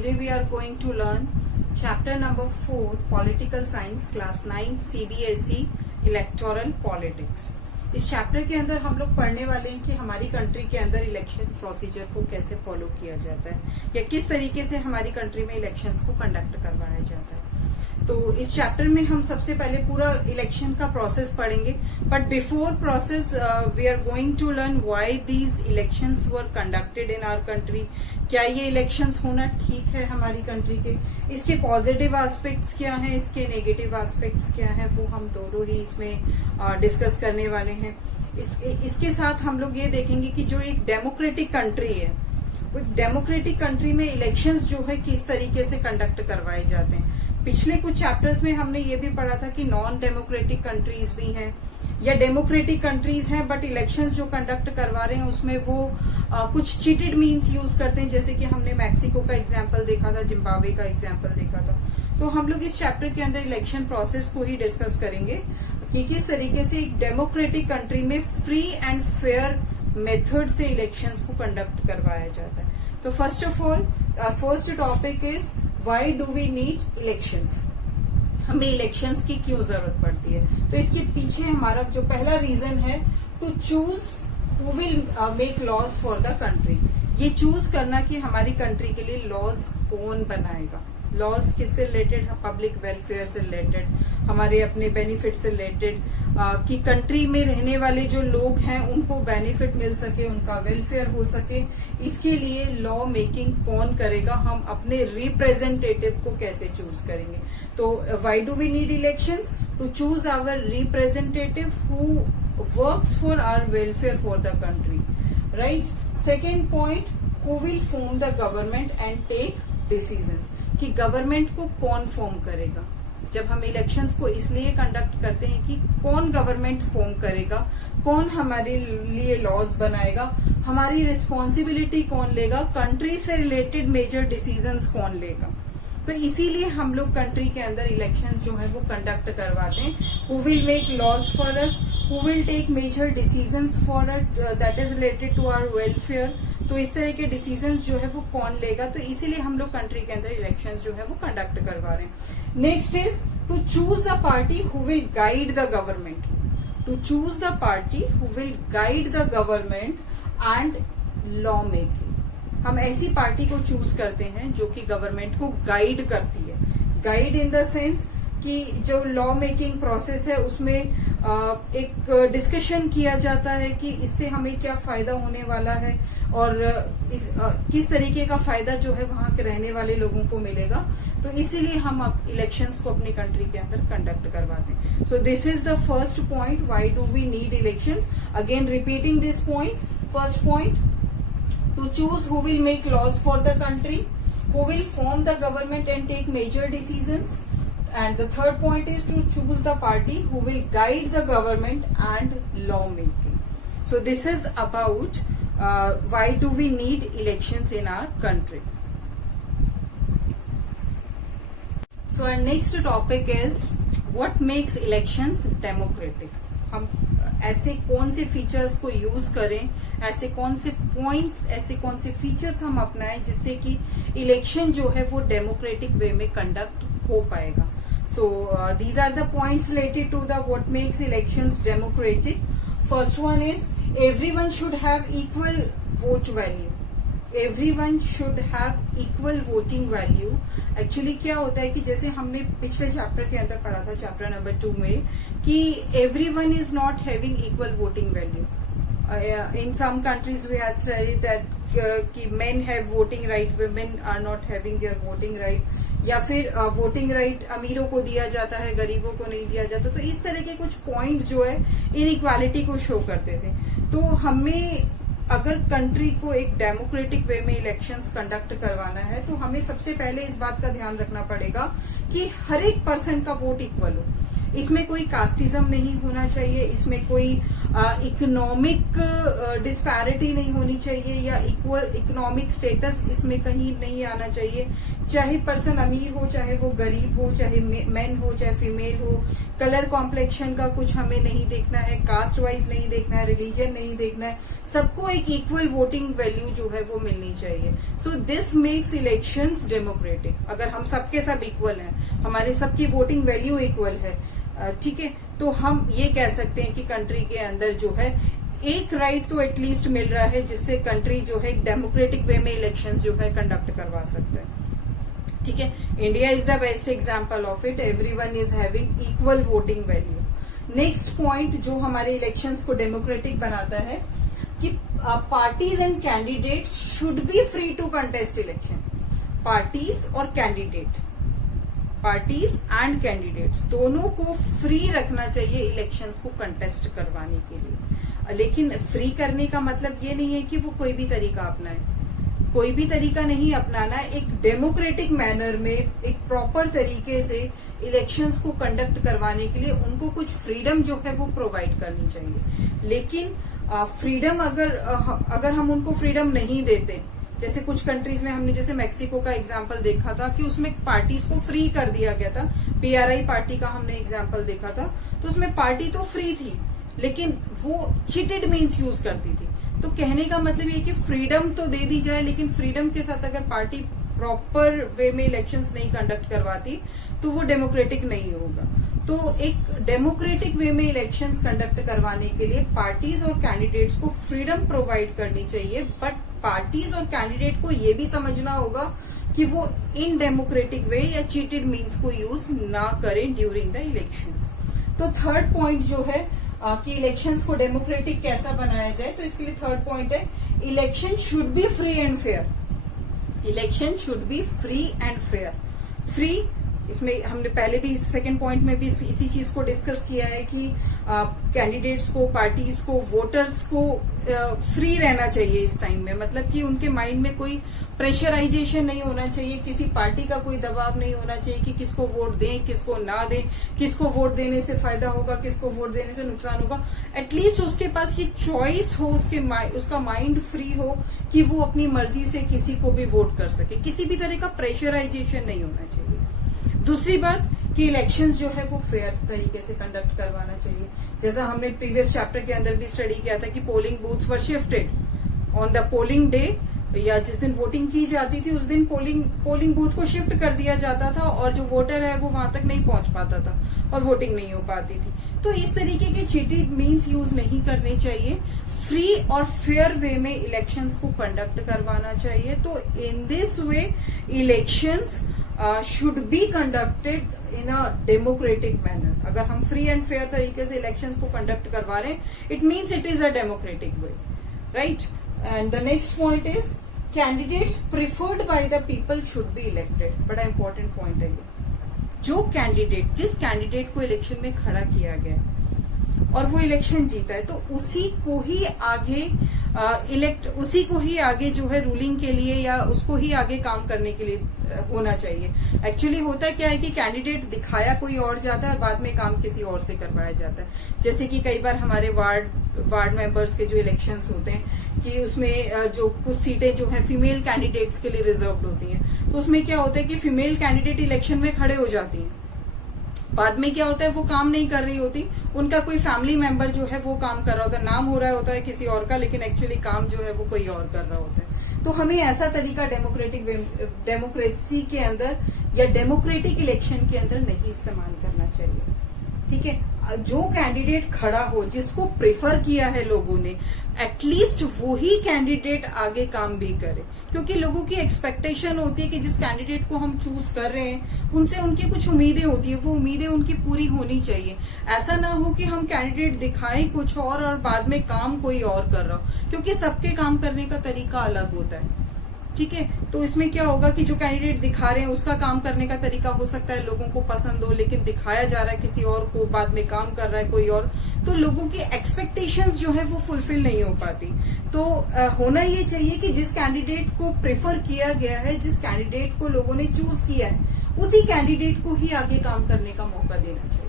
Today we are going to learn chapter number 4 Political Science class 9 CBSE Electoral Politics। इस chapter के अंदर हम लोग पढ़ने वाले हैं कि हमारी कंट्री के अंदर इलेक्शन प्रोसीजर को कैसे फॉलो किया जाता है या किस तरीके से हमारी कंट्री में इलेक्शंस को कंडक्ट करवाया जाता है। तो इस चैप्टर में हम सबसे पहले पूरा इलेक्शन का प्रोसेस पढ़ेंगे, but before process we are going to learn why these elections were conducted in our country. क्या ये इलेक्शंस होना ठीक है हमारी कंट्री के, इसके पॉजिटिव एस्पेक्ट्स क्या हैं, इसके नेगेटिव एस्पेक्ट्स क्या हैं, वो हम दोनों ही इसमें डिस्कस करने वाले हैं। इसके साथ हम लोग ये देखेंगे कि जो एक डेमोक्रेटिक कंट्री है, वो डेमोक्रेटिक कंट्री में इलेक्शंस जो है किस तरीके से कंडक्ट करवाए जाते हैं। पिछले कुछ चैप्टर्स में हमने ये भी पढ़ा था कि नॉन डेमोक्रेटिक कंट्रीज भी हैं या डेमोक्रेटिक कंट्रीज हैं, बट इलेक्शंस जो कंडक्ट करवा रहे हैं उसमें वो कुछ चीटेड मीन्स यूज करते हैं, जैसे कि हमने मैक्सिको का एग्जाम्पल देखा था, जिम्बाब्वे का एग्जाम्पल देखा था। तो हम लोग इस चैप्टर के अंदर इलेक्शन प्रोसेस को ही डिस्कस करेंगे कि किस तरीके से एक डेमोक्रेटिक कंट्री में फ्री एंड फेयर मेथड से इलेक्शंस को कंडक्ट करवाया जाता है। तो first of all first topic is why do we need elections. हमें इलेक्शंस की क्यों जरूरत पड़ती है। तो इसके पीछे हमारा जो पहला रीजन है to choose who will make laws for the country. ये चूज करना कि हमारी कंट्री के लिए लॉज कौन बनाएगा। लॉज किससे रिलेटेड, पब्लिक वेलफेयर से रिलेटेड, हमारे अपने बेनिफिट से रिलेटेड, कि कंट्री में रहने वाले जो लोग हैं उनको बेनिफिट मिल सके, उनका वेलफेयर हो सके। इसके लिए लॉ मेकिंग कौन करेगा, हम अपने रिप्रेजेंटेटिव को कैसे चूज करेंगे। तो why do we need elections? To choose our representative who works for our welfare for the country, right. Second point, who will form the government and take decisions, कि government को कौन form करेगा। जब हम elections को इसलिए conduct करते हैं कि कौन गवर्नमेंट फॉर्म करेगा, कौन हमारे लिए लॉज बनाएगा, हमारी रिस्पॉन्सिबिलिटी कौन लेगा, कंट्री से रिलेटेड मेजर डिसीजंस कौन लेगा। तो इसीलिए हम लोग कंट्री के अंदर इलेक्शंस जो है वो कंडक्ट करवाते हैं। Who will make laws for us, who will take major decisions for us that is related to our welfare. तो इस तरह के डिसीजंस जो है वो कौन लेगा। तो इसीलिए हम लोग कंट्री के अंदर इलेक्शंस जो है वो कंडक्ट करवा रहे हैं। Next is to choose the party who will guide the government. To choose the party who will guide the government and law making. हम ऐसी पार्टी को चूज करते हैं जो कि गवर्नमेंट को गाइड करती है। गाइड इन द सेंस कि जो लॉ मेकिंग प्रोसेस है उसमें एक डिस्कशन किया जाता है कि इससे हमें क्या फायदा होने वाला है और किस तरीके का फायदा जो है वहां के रहने वाले लोगों को मिलेगा। तो इसीलिए हम इलेक्शंस को अपनी कंट्री के अंदर कंडक्ट करवाते हैं। So this is the first point, why do we need elections. Again repeating this points. First point, to choose who will make laws for the country, who will form the government and take major decisions, and the third point is to choose the party who will guide the government and law making. So this is about why do we need elections in our country. So our next topic is what makes elections democratic. हम ऐसे कौन से features को use करें, ऐसे कौन से points, ऐसे कौन से फीचर्स हम अपनाएं जिससे कि इलेक्शन जो है वो डेमोक्रेटिक वे में कंडक्ट हो पाएगा। So these are the points related to the what makes elections democratic. First one is everyone should have equal vote value. Everyone should have equal voting value. Actually क्या होता है कि जैसे हमने पिछले चैप्टर के अंदर पढ़ा था, चैप्टर नंबर 2 में, कि everyone is not having equal voting value. In some countries we had studied that कि men have voting right, women are not having their voting right, या फिर वोटिंग राइट अमीरों को दिया जाता है, गरीबों को नहीं दिया जाता। तो इस तरह के कुछ पॉइंट जो है इनइक्वालिटी को शो करते थे। तो हमें अगर कंट्री को एक डेमोक्रेटिक वे में इलेक्शंस कंडक्ट करवाना है तो हमें सबसे पहले इस बात का ध्यान रखना पड़ेगा कि हर एक पर्सन का वोट इक्वल हो। इसमें कोई कास्टिज्म नहीं होना चाहिए, इसमें कोई इकोनॉमिक डिस्पैरिटी नहीं होनी चाहिए या इक्वल इकोनॉमिक स्टेटस इसमें कहीं नहीं आना चाहिए। चाहे पर्सन अमीर हो, चाहे वो गरीब हो, चाहे मेन हो चाहे फीमेल हो, कलर कॉम्प्लेक्शन का कुछ हमें नहीं देखना है, कास्ट वाइज नहीं देखना है, रिलीजन नहीं देखना है, सबको एक इक्वल वोटिंग वैल्यू जो है वो मिलनी चाहिए। So this makes elections democratic. अगर हम सबके सब इक्वल हैं, हमारे सबकी वोटिंग वैल्यू इक्वल है, ठीक है, तो हम ये कह सकते हैं कि कंट्री के अंदर जो है एक राइट तो एटलीस्ट मिल रहा है जिससे कंट्री जो है डेमोक्रेटिक वे में इलेक्शंस जो है कंडक्ट करवा सकते हैं। ठीक है, India is the best example of it. Everyone is having equal voting value. Next point जो हमारे इलेक्शंस को डेमोक्रेटिक बनाता है कि parties and candidates should be free to contest election. Parties और कैंडिडेट, पार्टीज एंड कैंडिडेट्स दोनों को free रखना चाहिए इलेक्शंस को कंटेस्ट करवाने के लिए। लेकिन फ्री करने का मतलब ये नहीं है कि वो कोई भी तरीका अपनाए, कोई भी तरीका नहीं अपनाना है। एक डेमोक्रेटिक मैनर में एक प्रॉपर तरीके से इलेक्शंस को कंडक्ट करवाने के लिए उनको कुछ फ्रीडम जो है वो प्रोवाइड करनी चाहिए। लेकिन फ्रीडम अगर हम उनको फ्रीडम नहीं देते, जैसे कुछ कंट्रीज में हमने जैसे मेक्सिको का एग्जांपल देखा था कि उसमें पार्टीज को फ्री कर दिया गया था। PRI पार्टी का हमने एग्जांपल देखा था, तो उसमें पार्टी तो फ्री थी लेकिन वो चीटेड मीन्स यूज करती थी। तो कहने का मतलब ये कि फ्रीडम तो दे दी जाए, लेकिन फ्रीडम के साथ अगर पार्टी प्रॉपर वे में इलेक्शंस नहीं कंडक्ट करवाती तो वो डेमोक्रेटिक नहीं होगा। तो एक डेमोक्रेटिक वे में इलेक्शंस कंडक्ट करवाने के लिए पार्टीज और कैंडिडेट्स को फ्रीडम प्रोवाइड करनी चाहिए, बट पार्टीज और कैंडिडेट को ये भी समझना होगा कि वो इन डेमोक्रेटिक वे या चीटेड मीन्स को यूज ना करें ड्यूरिंग द इलेक्शंस। तो थर्ड पॉइंट जो है कि इलेक्शंस को डेमोक्रेटिक कैसा बनाया जाए, तो इसके लिए थर्ड पॉइंट है election should be free and fair. Election should be free and fair. Free, इसमें हमने पहले भी सेकंड पॉइंट में भी इसी चीज को डिस्कस किया है कि कैंडिडेट्स को, पार्टीज को, वोटर्स को फ्री रहना चाहिए इस टाइम में। मतलब कि उनके माइंड में कोई प्रेशराइजेशन नहीं होना चाहिए, किसी पार्टी का कोई दबाव नहीं होना चाहिए कि किसको वोट दें, किसको ना दें, किसको वोट देने से फायदा होगा, किसको वोट देने से नुकसान होगा। एटलीस्ट उसके पास ये चॉइस हो, उसका माइंड फ्री हो कि वो अपनी मर्जी से किसी को भी वोट कर सके। किसी भी तरह का प्रेशराइजेशन नहीं होना चाहिए। दूसरी बात कि इलेक्शंस जो है वो फेयर तरीके से कंडक्ट करवाना चाहिए। जैसा हमने प्रीवियस चैप्टर के अंदर भी स्टडी किया था कि polling booths were shifted on the polling day, या जिस दिन वोटिंग की जाती थी उस दिन पोलिंग बूथ को शिफ्ट कर दिया जाता था और जो वोटर है वो वहां तक नहीं पहुंच पाता था और वोटिंग नहीं हो पाती थी। तो इस तरीके के चीटेड मीन्स यूज नहीं करने चाहिए। फ्री और फेयर वे में इलेक्शंस को कंडक्ट करवाना चाहिए। तो in this way elections should be conducted in a democratic manner. अगर हम फ्री एंड फेयर तरीके से इलेक्शंस को कंडक्ट करवा रहे हैं, it means it is a democratic way, right. And the next point is candidates preferred bye the people should be elected. बड़ा important point है ये। जो कैंडिडेट, जिस कैंडिडेट को इलेक्शन में खड़ा किया गया और वो इलेक्शन जीता है, तो उसी को ही आगे जो है रूलिंग के लिए या उसको ही आगे काम करने के लिए होना चाहिए। एक्चुअली होता क्या है कि कैंडिडेट दिखाया कोई और जाता है, बाद में काम किसी और से करवाया जाता है। जैसे कि कई बार हमारे वार्ड मेंबर्स के जो इलेक्शंस होते हैं कि उसमें जो कुछ सीटें जो है फीमेल कैंडिडेट्स के लिए रिजर्व्ड होती हैं, तो उसमें क्या होता है कि फीमेल कैंडिडेट इलेक्शन में खड़े हो जाती हैं। बाद में क्या होता है, वो काम नहीं कर रही होती, उनका कोई फैमिली मेंबर जो है वो काम कर रहा होता है, नाम हो रहा होता है किसी और का, लेकिन एक्चुअली काम जो है वो कोई और कर रहा होता है। तो हमें ऐसा तरीका डेमोक्रेसी के अंदर या डेमोक्रेटिक इलेक्शन के अंदर नहीं इस्तेमाल करना चाहिए। ठीक है, जो कैंडिडेट खड़ा हो, जिसको प्रेफर किया है लोगों ने, एटलीस्ट वो ही कैंडिडेट आगे काम भी करे, क्योंकि लोगों की एक्सपेक्टेशन होती है कि जिस कैंडिडेट को हम चूज कर रहे हैं उनसे उनकी कुछ उम्मीदें होती है, वो उम्मीदें उनकी पूरी होनी चाहिए। ऐसा ना हो कि हम कैंडिडेट दिखाएं कुछ और बाद में काम कोई और कर रहा हो, क्योंकि सबके काम करने का तरीका अलग होता है। ठीक है, तो इसमें क्या होगा कि जो कैंडिडेट दिखा रहे हैं उसका काम करने का तरीका हो सकता है लोगों को पसंद हो, लेकिन दिखाया जा रहा है किसी और को, बाद में काम कर रहा है कोई और, तो लोगों की एक्सपेक्टेशंस जो है वो फुलफिल नहीं हो पाती। तो होना ये चाहिए कि जिस कैंडिडेट को प्रेफर किया गया है, जिस कैंडिडेट को लोगों ने चूज किया है, उसी कैंडिडेट को ही आगे काम करने का मौका देना चाहिए।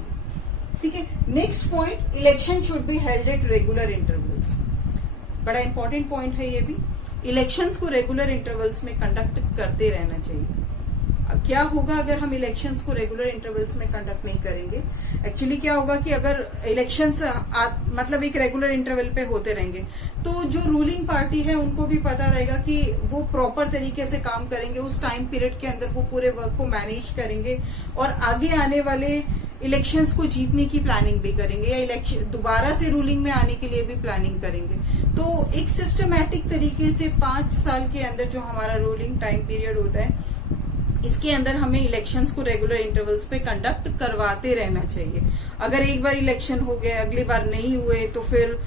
ठीक है। Next point, election should be held at regular intervals. बड़ा इंपॉर्टेंट पॉइंट है ये भी, इलेक्शंस को रेगुलर इंटरवल्स में कंडक्ट करते रहना चाहिए। क्या होगा अगर हम इलेक्शंस को रेगुलर इंटरवल्स में कंडक्ट नहीं करेंगे? एक्चुअली क्या होगा कि अगर इलेक्शंस मतलब एक रेगुलर इंटरवल पे होते रहेंगे तो जो रूलिंग पार्टी है उनको भी पता रहेगा कि वो प्रॉपर तरीके से काम करेंगे, उस टाइम पीरियड के अंदर वो पूरे वर्क को मैनेज करेंगे और आगे आने वाले इलेक्शंस को जीतने की प्लानिंग भी करेंगे या इलेक्शन दोबारा से रूलिंग में आने के लिए भी प्लानिंग करेंगे। तो एक सिस्टमैटिक तरीके से 5 साल के अंदर जो हमारा रूलिंग टाइम पीरियड होता है, इसके अंदर हमें इलेक्शंस को रेगुलर इंटरवल्स पे कंडक्ट करवाते रहना चाहिए। अगर एक बार इलेक्शन हो गए, अगली बार नहीं हुए, तो फिर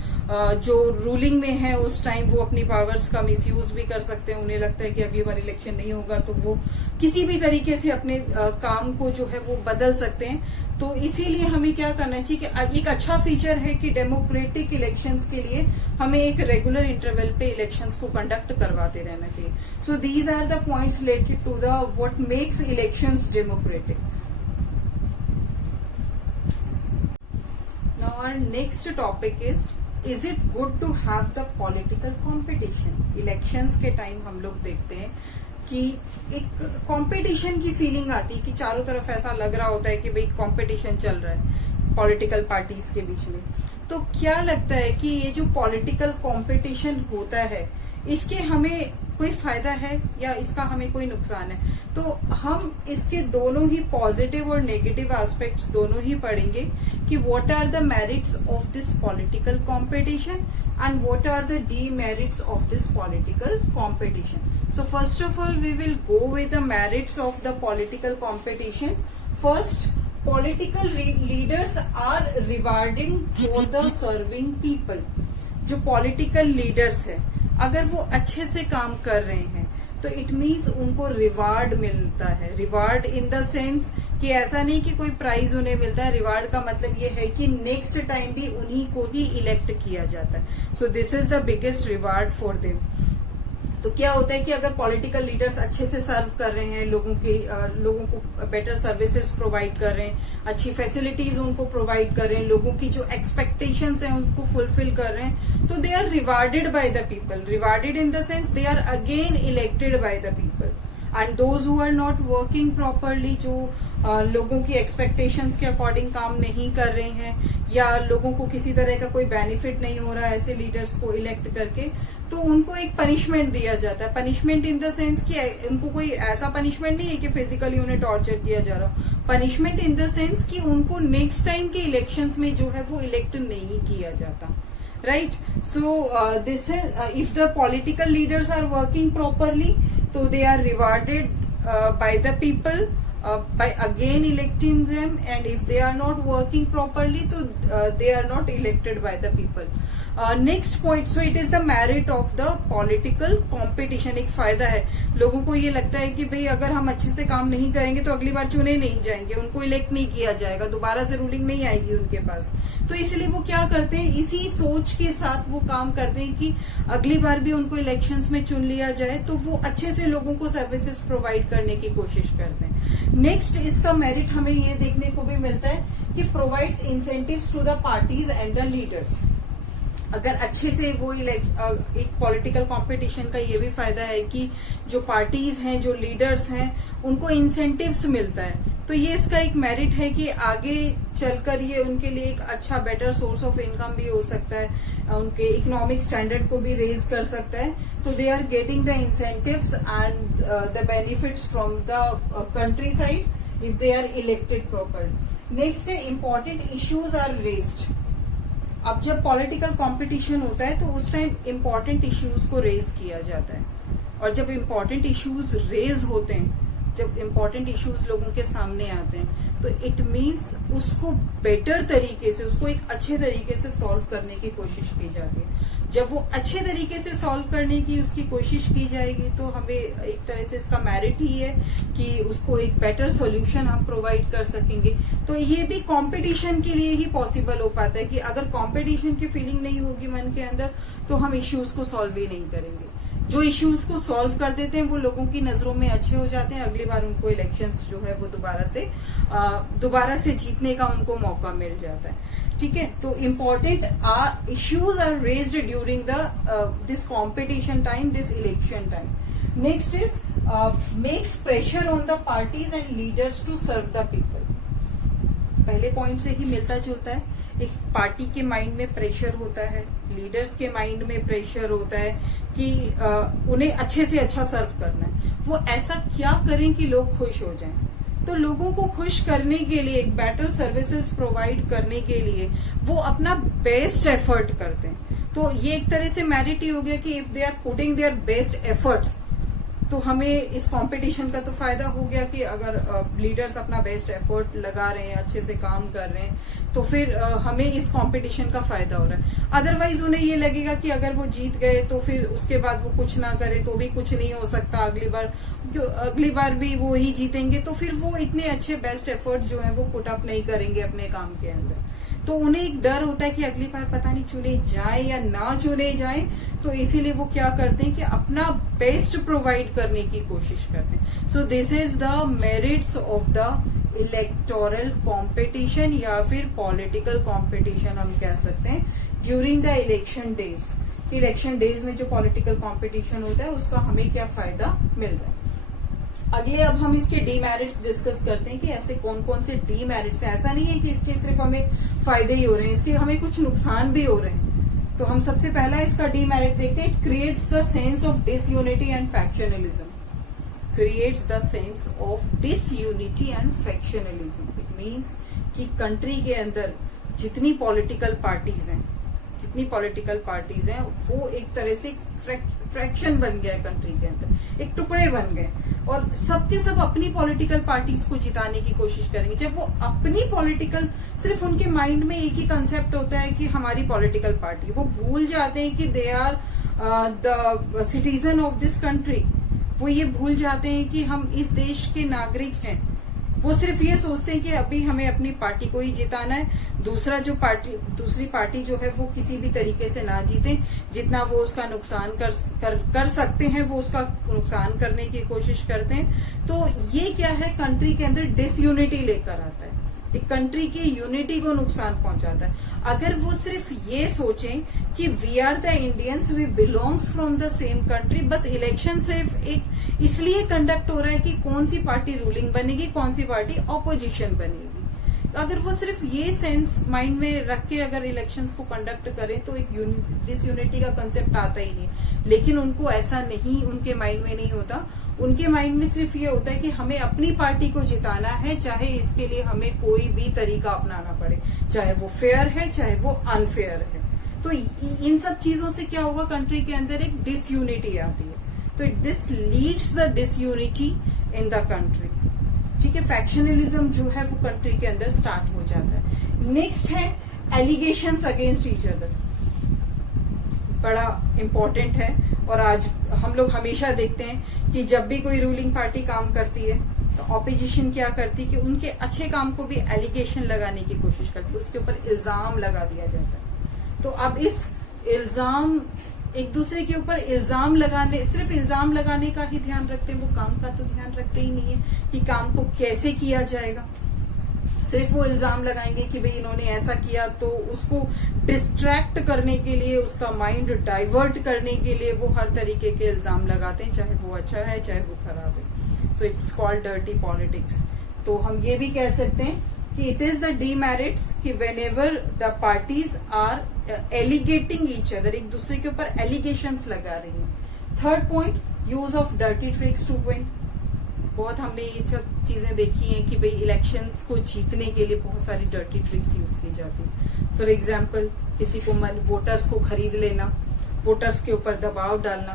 जो रूलिंग में है उस टाइम वो अपनी पावर्स का मिसयूज भी कर सकते हैं। उन्हें लगता है कि अगली बार इलेक्शन नहीं होगा तो वो किसी भी तरीके से अपने काम को जो है वो बदल सकते हैं। तो इसीलिए हमें क्या करना चाहिए कि एक अच्छा फीचर है कि डेमोक्रेटिक इलेक्शंस के लिए हमें एक रेगुलर इंटरवल पे इलेक्शंस को कंडक्ट करवाते रहना चाहिए। So these are the points related to the what makes elections democratic. Now our next topic is it good to have the political competition? Elections के टाइम हम लोग देखते हैं कि एक कंपटीशन की फीलिंग आती है कि चारों तरफ ऐसा लग रहा होता है कि भाई कंपटीशन चल रहा है पॉलिटिकल पार्टीज के बीच में। तो क्या लगता है कि ये जो पॉलिटिकल कंपटीशन होता है इसके हमें कोई फायदा है या इसका हमें कोई नुकसान है? तो हम इसके दोनों ही पॉजिटिव और नेगेटिव एस्पेक्ट्स दोनों ही पढ़ेंगे कि what are the merits of this political competition and what are the demerits of this political competition. So first of all we will go with the merits of the political competition. First, political leaders are rewarding for the serving people. जो political leaders है अगर वो अच्छे से काम कर रहे हैं तो इट मीन्स उनको रिवार्ड मिलता है। रिवार्ड इन द सेंस कि ऐसा नहीं कि कोई प्राइज उन्हें मिलता है, रिवार्ड का मतलब ये है कि नेक्स्ट टाइम भी उन्हीं को ही इलेक्ट किया जाता है। So this is the biggest reward for them. तो क्या होता है कि अगर पॉलिटिकल लीडर्स अच्छे से सर्व कर रहे हैं लोगों को बेटर सर्विसेज प्रोवाइड कर रहे हैं, अच्छी फैसिलिटीज उनको प्रोवाइड कर रहे हैं, लोगों की जो एक्सपेक्टेशंस हैं उनको फुलफिल कर रहे हैं, तो they are rewarded by the people. Rewarded in the sense they are again elected by the people. And those who are not working properly, जो लोगों की एक्सपेक्टेशंस के अकॉर्डिंग काम नहीं कर रहे हैं या लोगों को किसी तरह का कोई बेनिफिट नहीं हो रहा है ऐसे लीडर्स को इलेक्ट करके, तो उनको एक पनिशमेंट दिया जाता है। पनिशमेंट इन द सेंस कि उनको कोई ऐसा पनिशमेंट नहीं है कि फिजिकली उन्हें टॉर्चर किया जा रहा हो। पनिशमेंट इन द सेंस कि उनको नेक्स्ट टाइम के इलेक्शंस में जो है वो इलेक्ट नहीं किया जाता। Right, so this is if the political leaders are working properly तो they are rewarded by the people by again electing them, and if they are not working properly so they are not elected by the people. Next point, so it is the merit of the political competition. एक फायदा है, लोगों को ये लगता है कि भाई अगर हम अच्छे से काम नहीं करेंगे तो अगली बार चुने नहीं जाएंगे, उनको इलेक्ट नहीं किया जाएगा, दोबारा से रूलिंग नहीं आएगी उनके पास। तो इसलिए वो क्या करते हैं, इसी सोच के साथ वो काम करते हैं कि अगली बार भी उनको इलेक्शंस में चुन लिया जाए, तो वो अच्छे से लोगों को सर्विसेज प्रोवाइड करने की कोशिश करते हैं। नेक्स्ट इसका मेरिट हमें ये देखने को भी मिलता है कि provides incentives to the parties and the leaders. अगर अच्छे से वो एक पॉलिटिकल कंपटीशन का ये भी फायदा है कि जो पार्टीज हैं, जो लीडर्स हैं, उनको इंसेंटिव्स मिलता है। तो ये इसका एक मेरिट है कि आगे चलकर ये उनके लिए एक अच्छा बेटर सोर्स ऑफ इनकम भी हो सकता है, उनके इकोनॉमिक स्टैंडर्ड को भी रेज कर सकता है। तो they are getting the incentives and the benefits from the country side if they are elected properly. Next है इम्पोर्टेंट इश्यूज आर रेज्ड। अब जब पॉलिटिकल कंपटीशन होता है तो उस टाइम इम्पोर्टेंट इश्यूज को रेज किया जाता है, और जब इम्पोर्टेंट इश्यूज रेज होते हैं, जब इम्पोर्टेंट इश्यूज लोगों के सामने आते हैं, तो इट मीन्स उसको बेटर तरीके से, उसको एक अच्छे तरीके से सॉल्व करने की कोशिश की जाती है। जब वो अच्छे तरीके से सॉल्व करने की उसकी कोशिश की जाएगी तो हमें एक तरह से इसका मेरिट ही है कि उसको एक बेटर सॉल्यूशन हम प्रोवाइड कर सकेंगे। तो ये भी कंपटीशन के लिए ही पॉसिबल हो पाता है कि अगर कंपटीशन की फीलिंग नहीं होगी मन के अंदर तो हम इश्यूज को सॉल्व ही नहीं करेंगे। जो इश्यूज को सॉल्व कर देते हैं वो लोगों की नजरों में अच्छे हो जाते हैं, अगली बार उनको इलेक्शंस जो है वो दोबारा से जीतने का उनको मौका मिल जाता है। ठीक है, तो important issues are raised during this competition time, this election time. Next is makes pressure on the parties and leaders to serve the people. पहले पॉइंट से ही मिलता जुलता है। एक पार्टी के माइंड में प्रेशर होता है, लीडर्स के माइंड में प्रेशर होता है कि उन्हें अच्छे से अच्छा सर्व करना है। वो ऐसा क्या करें कि लोग खुश हो जाएं। तो लोगों को खुश करने के लिए, एक बेटर सर्विसेज प्रोवाइड करने के लिए वो अपना बेस्ट एफर्ट करते हैं। तो ये एक तरह से मेरिट ही हो गया कि if they are putting their best efforts, तो हमें इस कंपटीशन का तो फायदा हो गया कि अगर लीडर्स अपना बेस्ट एफर्ट लगा रहे हैं, अच्छे से काम कर रहे हैं, तो फिर हमें इस कंपटीशन का फायदा हो रहा है। अदरवाइज उन्हें ये लगेगा कि अगर वो जीत गए तो फिर उसके बाद वो कुछ ना करे तो भी कुछ नहीं हो सकता, अगली बार भी वो ही जीतेंगे, तो फिर वो इतने अच्छे बेस्ट एफर्ट जो है वो पुट अप नहीं करेंगे अपने काम के अंदर। तो उन्हें एक डर होता है कि अगली बार पता नहीं चुने जाए या ना चुने जाए, तो इसीलिए वो क्या करते हैं कि अपना बेस्ट प्रोवाइड करने की कोशिश करते हैं। So this is the merits of the electoral competition या फिर पॉलिटिकल कॉम्पिटिशन हम कह सकते हैं during the election days. Election days में जो पॉलिटिकल कॉम्पिटिशन होता है उसका हमें क्या फायदा मिल रहा है। अगले अब हम इसके डीमेरिट्स डिस्कस करते हैं कि ऐसे कौन कौन से डीमेरिट्स हैं। ऐसा नहीं है कि इसके सिर्फ हमें फायदे ही हो रहे हैं, इसके हमें कुछ नुकसान भी हो रहे हैं। तो हम सबसे पहला इसका डीमेरिट देखते हैं। It creates the sense of disunity and factionalism. Creates the sense of disunity and factionalism. It means कि कंट्री के अंदर जितनी पॉलिटिकल पार्टीज हैं वो एक तरह से फ्रैक्शन बन गया है कंट्री के अंदर, एक टुकड़े बन गए और सबके सब अपनी पॉलिटिकल पार्टीज को जिताने की कोशिश करेंगे। जब वो अपनी पॉलिटिकल, सिर्फ उनके माइंड में एक ही कंसेप्ट होता है कि हमारी पॉलिटिकल पार्टी, वो भूल जाते हैं कि they are the citizen of this country. वो ये भूल जाते हैं कि हम इस देश के नागरिक हैं। वो सिर्फ ये सोचते हैं कि अभी हमें अपनी पार्टी को ही जिताना है, दूसरी पार्टी जो है वो किसी भी तरीके से ना जीते, जितना वो उसका नुकसान कर सकते हैं वो उसका नुकसान करने की कोशिश करते हैं। तो ये क्या है, कंट्री के अंदर डिसयूनिटी लेकर आता है, एक कंट्री की यूनिटी को नुकसान पहुंचाता है। अगर वो सिर्फ ये सोचें कि we are the Indians, we belongs from the same country, बस इलेक्शन सिर्फ एक इसलिए कंडक्ट हो रहा है कि कौन सी पार्टी रूलिंग बनेगी, कौन सी पार्टी ऑपोजिशन बनेगी, अगर वो सिर्फ ये सेंस माइंड में रख के अगर इलेक्शंस को कंडक्ट करें तो एक डिसयूनिटी का कंसेप्ट आता ही नहीं। लेकिन उनको ऐसा नहीं, उनके माइंड में नहीं होता। उनके माइंड में सिर्फ ये होता है कि हमें अपनी पार्टी को जिताना है, चाहे इसके लिए हमें कोई भी तरीका अपनाना पड़े, चाहे वो फेयर है चाहे वो अनफेयर है। तो इन सब चीजों से क्या होगा, कंट्री के अंदर एक डिसयूनिटी आती है। तो this leads the disunity in the country. ठीक है, फैक्शनलिज्म जो है वो कंट्री के अंदर स्टार्ट हो जाता है। नेक्स्ट है एलिगेशंस अगेंस्ट ईच अदर। बड़ा इंपॉर्टेंट है और आज हम लोग हमेशा देखते हैं कि जब भी कोई रूलिंग पार्टी काम करती है तो ऑपोजिशन क्या करती है कि उनके अच्छे काम को भी एलिगेशन लगाने की कोशिश करती है, उसके ऊपर इल्जाम लगा दिया जाता है। तो अब इस इल्जाम, एक दूसरे के ऊपर इल्जाम लगाने, सिर्फ इल्जाम लगाने का ही ध्यान रखते हैं, वो काम का तो ध्यान रखते ही नहीं है कि काम को कैसे किया जाएगा। सिर्फ वो इल्जाम लगाएंगे कि भाई इन्होंने ऐसा किया, तो उसको डिस्ट्रैक्ट करने के लिए, उसका माइंड डाइवर्ट करने के लिए वो हर तरीके के इल्जाम लगाते हैं, चाहे वो अच्छा है चाहे वो खराब है। So it's called dirty politics. तो हम ये भी कह सकते हैं कि इट इज द डीमेरिट्स कि whenever the parties are alleging each other, एक दूसरे के ऊपर एलिगेशंस लगा रही हैं। Third point, use of dirty tricks to win. बहुत हमने ये सब चीजें देखी हैं कि भाई इलेक्शंस को जीतने के लिए बहुत सारी डर्टी ट्रिक्स यूज की जाती है। फॉर एग्जाम्पल, किसी को वोटर्स को खरीद लेना, वोटर्स के ऊपर दबाव डालना,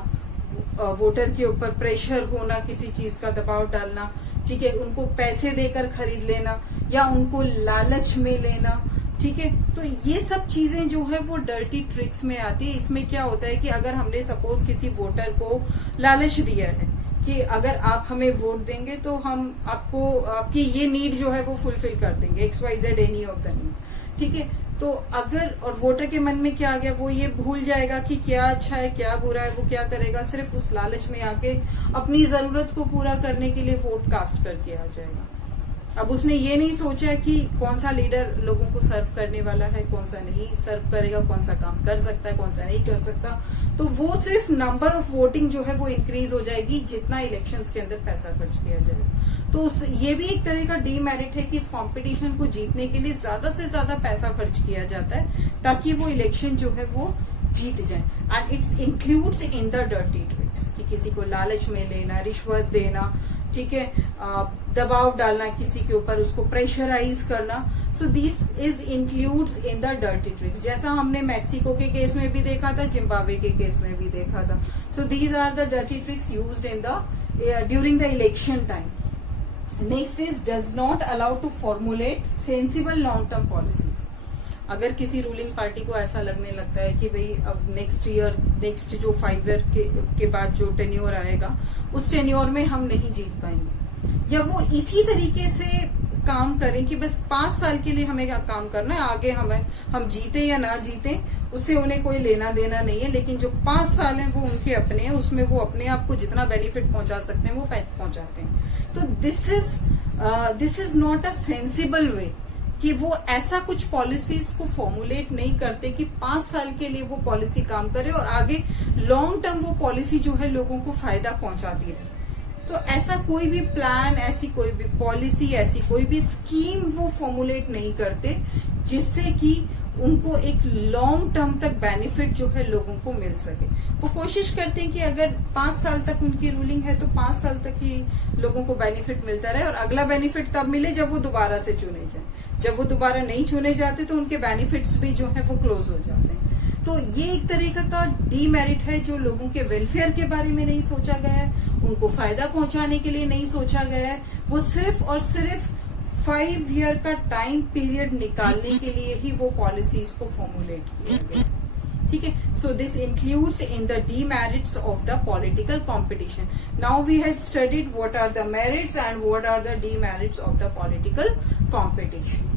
वोटर के ऊपर प्रेशर होना, किसी चीज का दबाव डालना, ठीक है, उनको पैसे देकर खरीद लेना या उनको लालच में लेना, ठीक है। तो ये सब चीजें जो है वो डर्टी ट्रिक्स में आती है। इसमें क्या होता है कि अगर हमने सपोज किसी वोटर को लालच दिया है कि अगर आप हमें वोट देंगे तो हम आपको, आपकी ये नीड जो है वो फुलफिल कर देंगे, XYZ any of the need, ठीक है। तो अगर और वोटर के मन में क्या आ गया, वो ये भूल जाएगा कि क्या अच्छा है क्या बुरा है, वो क्या करेगा, सिर्फ उस लालच में आके अपनी जरूरत को पूरा करने के लिए वोट कास्ट करके आ जाएगा। अब उसने ये नहीं सोचा कि कौन सा लीडर लोगों को सर्व करने वाला है, कौन सा नहीं सर्व करेगा, कौन सा काम कर सकता है, कौन सा नहीं कर सकता। तो वो सिर्फ नंबर ऑफ वोटिंग जो है वो इंक्रीज हो जाएगी जितना इलेक्शंस के अंदर पैसा खर्च किया जाएगा। तो ये भी एक तरह का डीमेरिट है कि इस कंपटीशन को जीतने के लिए ज्यादा से ज्यादा पैसा खर्च किया जाता है ताकि वो इलेक्शन जो है वो जीत जाए। And it's includes in the dirty tricks कि किसी को लालच में लेना, रिश्वत देना, ठीक है, दबाव डालना किसी के ऊपर, उसको प्रेशराइज करना। सो this is includes in the dirty tricks, जैसा हमने मैक्सिको के केस में भी देखा था, जिम्बाब्वे के केस में भी देखा था। So these are the dirty tricks used in the during the election time. Next is does not allow to formulate sensible long term policies. अगर किसी रूलिंग पार्टी को ऐसा लगने लगता है कि भाई अब नेक्स्ट जो 5 ईयर के बाद जो टेन्योर आएगा उस टेन्योर में हम नहीं जीत पाएंगे, या वो इसी तरीके से काम करें कि बस 5 साल के लिए हमें काम करना है, आगे हम जीते या ना जीते उससे उन्हें कोई लेना देना नहीं है, लेकिन जो 5 साल हैं वो उनके अपने हैं, उसमें वो अपने आप को जितना बेनिफिट पहुंचा सकते हैं वो पहुंचाते हैं। तो this is not a sensible way कि वो ऐसा कुछ पॉलिसीज को फॉर्मुलेट नहीं करते कि 5 साल के लिए वो पॉलिसी काम करे और आगे लॉन्ग टर्म वो पॉलिसी जो है लोगों को फायदा पहुंचाती रहे। तो ऐसा कोई भी प्लान, ऐसी कोई भी पॉलिसी, ऐसी कोई भी स्कीम वो फॉर्मुलेट नहीं करते जिससे कि उनको एक लॉन्ग टर्म तक बेनिफिट जो है लोगों को मिल सके। वो कोशिश करते हैं कि अगर 5 साल तक उनकी रूलिंग है तो 5 साल तक ही लोगों को बेनिफिट मिलता रहे और अगला बेनिफिट तब मिले जब वो दोबारा से चुने जाए। जब वो दोबारा नहीं चुने जाते तो उनके बेनिफिट्स भी जो है वो क्लोज हो जाते हैं। तो ये एक तरीके का डीमेरिट है जो लोगों के वेलफेयर के बारे में नहीं सोचा गया है, उनको फायदा पहुंचाने के लिए नहीं सोचा गया है, वो सिर्फ और सिर्फ 5 ईयर का टाइम पीरियड निकालने के लिए ही वो पॉलिसीज को फॉर्मुलेट किया गया। ठीक है, so this includes in the demerits of the political competition. Now we have studied what are the merits and what are the demerits of the political competition.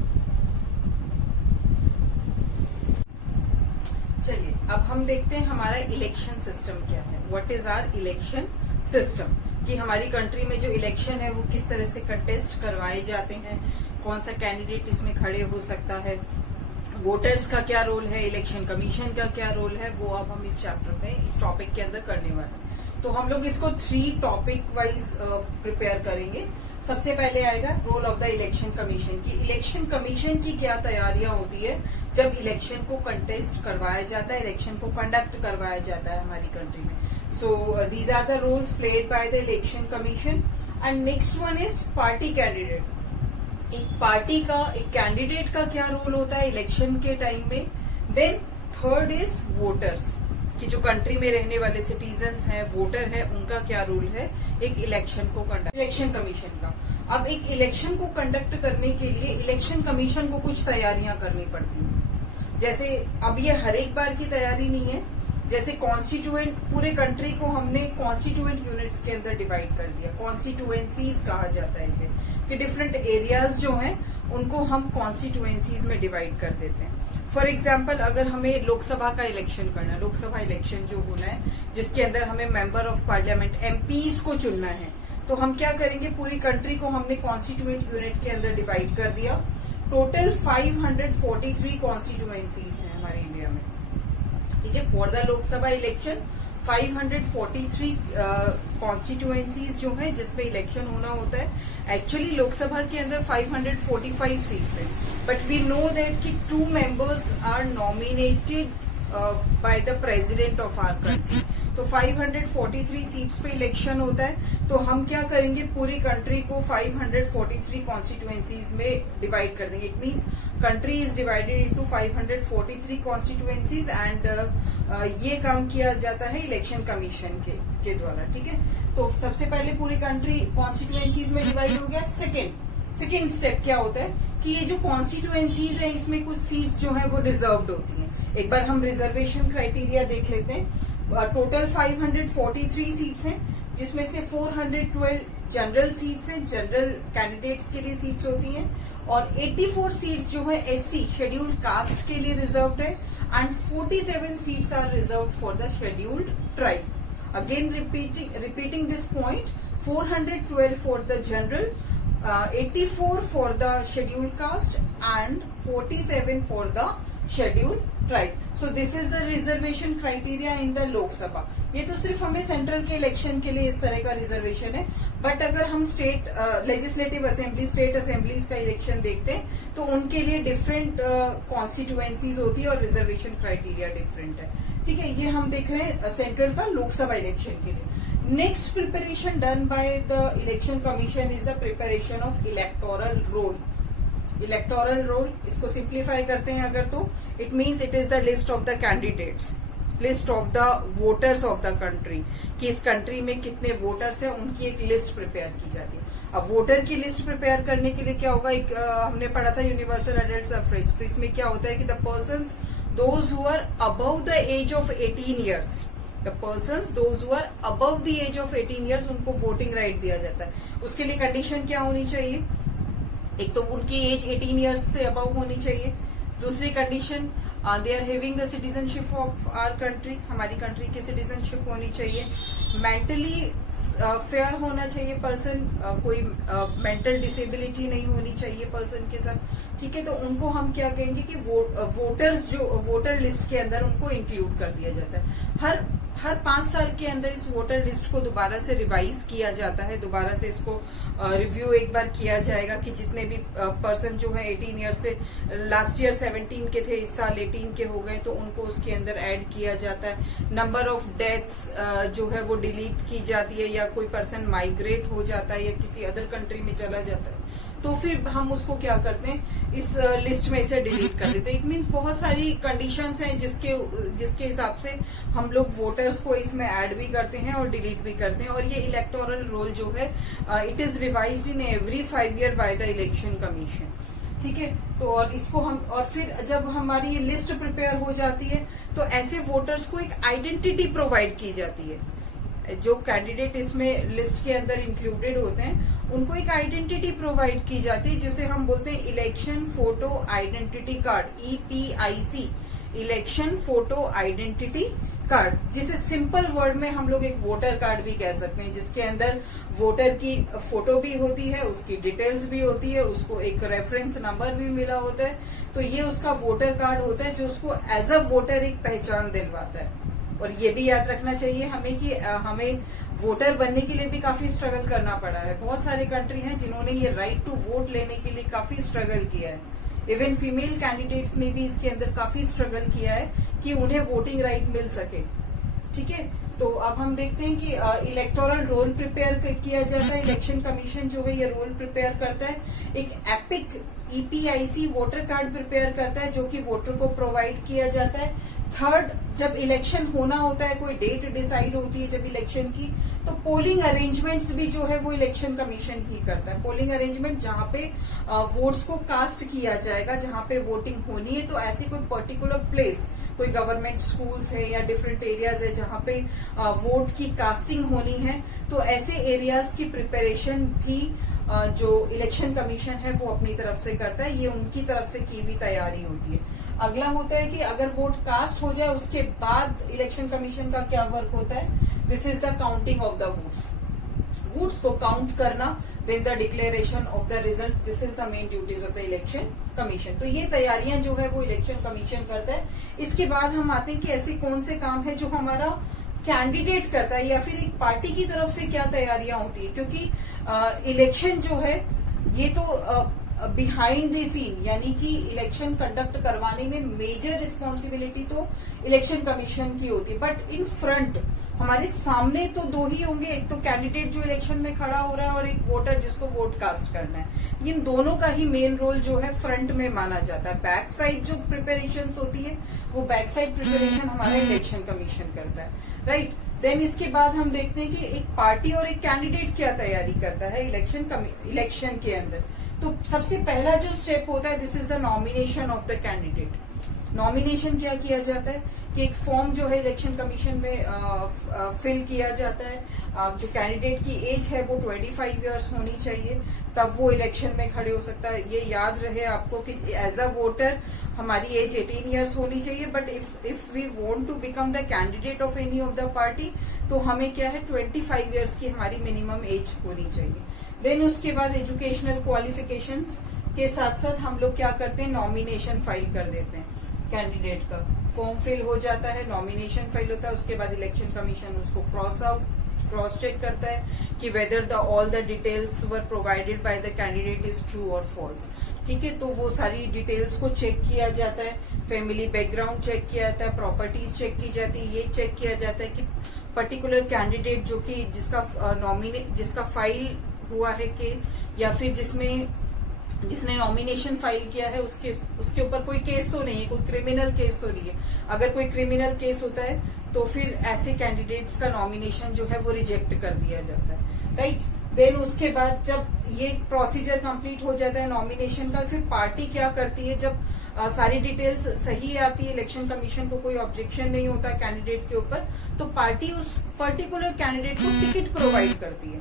चलिए अब हम देखते हैं हमारा इलेक्शन सिस्टम क्या है। What is our election system, कि हमारी कंट्री में जो इलेक्शन है वो किस तरह से कंटेस्ट करवाए जाते हैं, कौन सा कैंडिडेट इसमें खड़े हो सकता है, वोटर्स का क्या रोल है, इलेक्शन कमीशन का क्या रोल है, वो अब हम इस चैप्टर में इस टॉपिक के अंदर करने वाले हैं। तो हम लोग इसको 3 टॉपिक वाइज प्रिपेयर करेंगे। सबसे पहले आएगा role of the election commission की। इलेक्शन कमीशन की क्या तैयारियां होती है जब इलेक्शन को कंटेस्ट करवाया जाता है, इलेक्शन को कंडक्ट करवाया जाता है हमारी कंट्री में। So these are the roles played by the election commission. And next one is party candidate. एक पार्टी का, एक कैंडिडेट का क्या रोल होता है इलेक्शन के टाइम में। देन थर्ड इज वोटर्स, कि जो कंट्री में रहने वाले सिटीजन्स हैं, वोटर हैं, उनका क्या रोल है एक इलेक्शन को कंडक्ट, इलेक्शन कमीशन का। अब एक इलेक्शन को कंडक्ट करने के लिए इलेक्शन कमीशन को कुछ तैयारियां करनी पड़ती हैं। जैसे अब ये हर एक बार की तैयारी नहीं है, जैसे कॉन्स्टिट्यूएंट, पूरे कंट्री को हमने कॉन्स्टिट्यूएंट यूनिट्स के अंदर डिवाइड कर दिया, कॉन्स्टिट्यूएंसीज कहा जाता है इसे, कि डिफरेंट एरियाज जो हैं उनको हम कॉन्स्टिट्यूएंसीज में डिवाइड कर देते हैं। फॉर एग्जाम्पल अगर हमें लोकसभा का इलेक्शन करना है, लोकसभा इलेक्शन जो होना है जिसके अंदर हमें मेंबर ऑफ पार्लियामेंट एमपीज को चुनना है, तो हम क्या करेंगे, पूरी कंट्री को हमने कॉन्स्टिट्यूएंट यूनिट के अंदर डिवाइड कर दिया। टोटल 543 कॉन्स्टिट्यूएंसीज हैं हमारे इंडिया में। ठीक है, for the Lok Sabha election 543 constituencies जो है जिसपे इलेक्शन होना होता है। एक्चुअली लोकसभा के अंदर 545 सीट्स हैं, बट वी नो दैट कि 2 members are nominated by the president of our country. तो 543 सीट्स पे इलेक्शन होता है। तो हम क्या करेंगे, पूरी कंट्री को 543 कॉन्स्टिट्यूएंसीज में डिवाइड कर देंगे। It means country is divided into 543 constituencies and ये काम किया जाता है इलेक्शन कमीशन के द्वारा। ठीक है, तो सबसे पहले पूरी कंट्री कॉन्स्टिट्यूएंसीज में डिवाइड हो गया। सेकेंड स्टेप क्या होता है कि ये जो कॉन्स्टिट्यूएंसीज है इसमें कुछ सीट्स जो है वो रिजर्व्ड होती हैं। एक बार हम रिजर्वेशन क्राइटेरिया देख लेते हैं। टोटल 543 सीट्स हैं जिसमें से 412 जनरल सीट्स हैं, जनरल कैंडिडेट्स के लिए सीट्स होती हैं, और 84 सीट्स जो है एससी शेड्यूल्ड कास्ट के लिए रिजर्व्ड है and 47 seats are reserved for the scheduled tribe. Again repeating this point, 412 for the general, 84 for the scheduled caste and 47 for the scheduled tribe. So this is the reservation criteria in the Lok Sabha. ये तो सिर्फ हमें central के election के लिए इस तरह का रिजर्वेशन है, बट अगर हम state legislative assembly, state assemblies का इलेक्शन देखते हैं तो उनके लिए डिफरेंट कॉन्स्टिट्यूएंसीज होती है और रिजर्वेशन क्राइटेरिया डिफरेंट है। ठीक है, ये हम देख रहे हैं सेंट्रल का लोकसभा इलेक्शन के लिए। Next preparation done by the election commission is the preparation of electoral roll. Electoral roll, इसको सिंप्लीफाई करते हैं अगर तो it means it is the list of the candidates, list of the voters of the country, कि इस country में कितने voters हैं उनकी एक लिस्ट प्रिपेयर की जाती है। अब वोटर की लिस्ट प्रिपेयर करने के लिए क्या होगा, एक हमने पढ़ा था यूनिवर्सल एडल्ट सफरेज, तो इसमें क्या होता है कि the persons those who are above the age of 18 years, the persons those who are above the age of 18 years, उनको वोटिंग राइट दिया जाता है। उसके लिए कंडीशन क्या होनी चाहिए, एक तो उनकी एज 18 इयर्स से अबव होनी चाहिए, दूसरी condition they are having the citizenship of our country, हमारी कंट्री की सिटीजनशिप होनी चाहिए, मेंटली फेयर होना चाहिए पर्सन, कोई मेंटल डिसेबिलिटी नहीं होनी चाहिए पर्सन के साथ। ठीक है, तो उनको हम क्या कहेंगे कि वोटर्स जो वोटर लिस्ट के अंदर उनको इंक्लूड कर दिया जाता है। हर 5 साल के अंदर इस वोटर लिस्ट को दोबारा से रिवाइज किया जाता है, दोबारा से इसको रिव्यू एक बार किया जाएगा कि जितने भी पर्सन जो है 18 ईयर से, लास्ट ईयर 17 के थे, इस साल 18 के हो गए, तो उनको उसके अंदर ऐड किया जाता है। नंबर ऑफ डेथ्स जो है वो डिलीट की जाती है, या कोई पर्सन माइग्रेट हो जाता है या किसी अदर कंट्री में चला जाता है तो फिर हम उसको क्या करते हैं, इस लिस्ट में से डिलीट कर देते हैं। इट मीन्स बहुत सारी कंडीशंस हैं जिसके हिसाब से हम लोग वोटर्स को इसमें ऐड भी करते हैं और डिलीट भी करते हैं। और ये इलेक्टोरल रोल जो है it is revised in every 5 year by the election commission. ठीक है, तो और इसको हम, और फिर जब हमारी ये लिस्ट प्रिपेयर हो जाती है तो ऐसे वोटर्स को एक आइडेंटिटी प्रोवाइड की जाती है। जो कैंडिडेट इसमें लिस्ट के अंदर इंक्लूडेड होते हैं उनको एक आइडेंटिटी प्रोवाइड की जाती है, जिसे हम बोलते हैं election photo identity card, EPIC, election photo identity card, जिसे सिंपल वर्ड में हम लोग एक वोटर कार्ड भी कह सकते हैं, जिसके अंदर वोटर की फोटो भी होती है, उसकी डिटेल्स भी होती है, उसको एक रेफरेंस नंबर भी मिला होता है। तो ये उसका वोटर कार्ड होता है जो उसको एज अ वोटर एक पहचान दिलवाता है। और ये भी याद रखना चाहिए हमें कि हमें वोटर बनने के लिए भी काफी स्ट्रगल करना पड़ा है। बहुत सारे कंट्री हैं जिन्होंने ये राइट टू वोट लेने के लिए काफी स्ट्रगल किया है। इवन फीमेल कैंडिडेट्स ने भी इसके अंदर काफी स्ट्रगल किया है कि उन्हें वोटिंग राइट मिल सके। ठीक है, तो अब हम देखते हैं कि इलेक्टोरल रोल प्रिपेयर किया जाता है। इलेक्शन कमीशन जो है ये रोल प्रिपेयर करता है, एक epic EPIC voter card prepare करता है जो कि वोटर को प्रोवाइड किया जाता है। थर्ड, जब इलेक्शन होना होता है, कोई डेट डिसाइड होती है जब इलेक्शन की, तो पोलिंग अरेंजमेंट्स भी जो है वो इलेक्शन कमीशन ही करता है। पोलिंग अरेंजमेंट जहां पे वोट्स को कास्ट किया जाएगा, जहां पे वोटिंग होनी है, तो ऐसी कोई पर्टिकुलर प्लेस, कोई गवर्नमेंट स्कूल्स है या डिफरेंट एरियाज है जहां पे वोट की कास्टिंग होनी है, तो ऐसे एरियाज की प्रिपरेशन भी जो इलेक्शन कमीशन है वो अपनी तरफ से करता है। ये उनकी तरफ से की हुई तैयारी होती है। अगला होता है कि अगर वोट कास्ट हो जाए उसके बाद इलेक्शन कमीशन का क्या वर्क होता है, this is the counting of the votes को काउंट करना, then the declaration of the result, this is the main duties of the election commission. तो ये तैयारियां जो है वो इलेक्शन कमीशन करता है। इसके बाद हम आते हैं कि ऐसे कौन से काम है जो हमारा कैंडिडेट करता है या फिर एक पार्टी की तरफ से क्या तैयारियां होती है, क्योंकि इलेक्शन जो है ये तो बिहाइंड द सीन, यानी कि इलेक्शन कंडक्ट करवाने में मेजर रिस्पॉन्सिबिलिटी तो इलेक्शन कमीशन की होती है, बट इन फ्रंट हमारे सामने तो दो ही होंगे, एक तो कैंडिडेट जो इलेक्शन में खड़ा हो रहा है और एक वोटर जिसको वोट कास्ट करना है। इन दोनों का ही मेन रोल जो है फ्रंट में माना जाता है। बैक साइड जो प्रिपरेशन होती है वो बैक साइड प्रिपरेशन हमारा इलेक्शन कमीशन करता है, राइट। देन इसके बाद हम देखते हैं कि एक पार्टी और एक कैंडिडेट क्या तैयारी करता है इलेक्शन के अंदर। तो सबसे पहला जो स्टेप होता है, this is the nomination of the candidate. Nomination क्या किया जाता है कि एक फॉर्म जो है इलेक्शन कमीशन में फिल किया जाता है, जो कैंडिडेट की एज है वो 25 ईयर्स होनी चाहिए, तब वो इलेक्शन में खड़े हो सकता है। ये याद रहे आपको कि एज अ वोटर हमारी एज 18 ईयर्स होनी चाहिए, but if we want to become the candidate of any of the party तो हमें क्या है 25 ईयर्स की हमारी मिनिमम एज होनी चाहिए। देन उसके बाद एजुकेशनल क्वालिफिकेशंस के साथ साथ हम लोग क्या करते हैं, नॉमिनेशन फाइल कर देते हैं। कैंडिडेट का फॉर्म फिल हो जाता है, नॉमिनेशन फाइल होता है, उसके बाद इलेक्शन कमीशन उसको क्रॉस चेक करता है कि whether the all the details were provided by the candidate is true और फॉल्स। ठीक है, तो वो सारी डिटेल्स को चेक किया जाता है, फैमिली बैकग्राउंड चेक किया जाता है, प्रॉपर्टीज चेक की जाती है, ये चेक किया जाता है कि पर्टिकुलर कैंडिडेट जो कि जिसका फाइल हुआ है केस, या फिर जिसने नॉमिनेशन फाइल किया है उसके ऊपर कोई केस तो नहीं है, कोई क्रिमिनल केस तो नहीं है। अगर कोई क्रिमिनल केस होता है तो फिर ऐसे कैंडिडेट्स का नॉमिनेशन जो है वो रिजेक्ट कर दिया जाता है, राइट। देन उसके बाद जब ये प्रोसीजर कंप्लीट हो जाता है नॉमिनेशन का, फिर पार्टी क्या करती है, जब सारी डिटेल्स सही आती है, इलेक्शन कमीशन को कोई ऑब्जेक्शन नहीं होता कैंडिडेट के ऊपर, तो पार्टी उस पर्टिकुलर कैंडिडेट को टिकट प्रोवाइड करती है।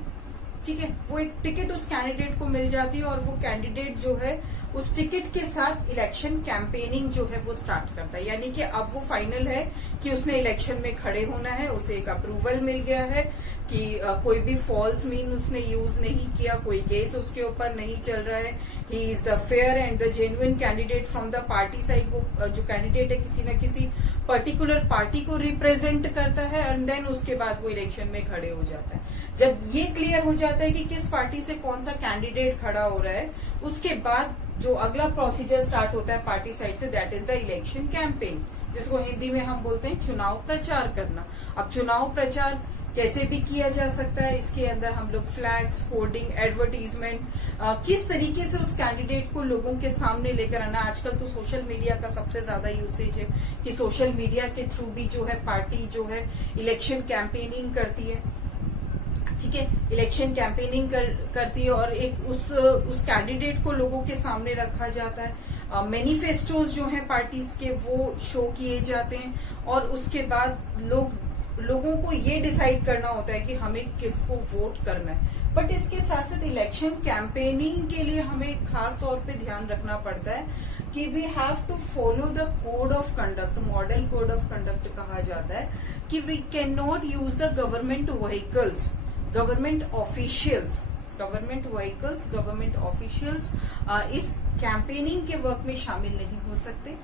ठीक है, वो एक टिकट उस कैंडिडेट को मिल जाती है और वो कैंडिडेट जो है उस टिकट के साथ इलेक्शन कैंपेनिंग जो है वो स्टार्ट करता है। यानी कि अब वो फाइनल है कि उसने इलेक्शन में खड़े होना है, उसे एक अप्रूवल मिल गया है कि कोई भी फॉल्स मीन उसने यूज नहीं किया, कोई केस उसके ऊपर नहीं चल रहा है, he is the fair and the genuine candidate from the party side. वो जो कैंडिडेट है किसी न किसी पर्टिकुलर पार्टी को रिप्रेजेंट करता है, एंड देन उसके बाद वो इलेक्शन में खड़े हो जाता है। जब ये क्लियर हो जाता है कि किस पार्टी से कौन सा कैंडिडेट खड़ा हो रहा है, उसके बाद जो अगला प्रोसीजर स्टार्ट होता है पार्टी साइड से, that is the election campaign, जिसको हिंदी में हम बोलते हैं चुनाव प्रचार करना। अब चुनाव प्रचार कैसे भी किया जा सकता है, इसके अंदर हम लोग फ्लैग्स, होर्डिंग, एडवर्टीजमेंट, किस तरीके से उस कैंडिडेट को लोगों के सामने लेकर आना। आजकल तो सोशल मीडिया का सबसे ज्यादा यूसेज है कि सोशल मीडिया के थ्रू भी जो है पार्टी जो है इलेक्शन कैंपेनिंग करती है। ठीक है, इलेक्शन कैंपेनिंग करती है और एक उस कैंडिडेट को लोगों के सामने रखा जाता है। मैनिफेस्टोज जो हैं पार्टीज के वो शो किए जाते हैं और उसके बाद लोगों को ये डिसाइड करना होता है कि हमें किसको वोट करना है। बट इसके साथ साथ इलेक्शन कैंपेनिंग के लिए हमें खास तौर पे ध्यान रखना पड़ता है कि we have to follow the code of conduct, model code of conduct कहा जाता है, कि we can not use the government vehicles, government officials इस कैंपेनिंग के वर्क में शामिल नहीं हो सकते।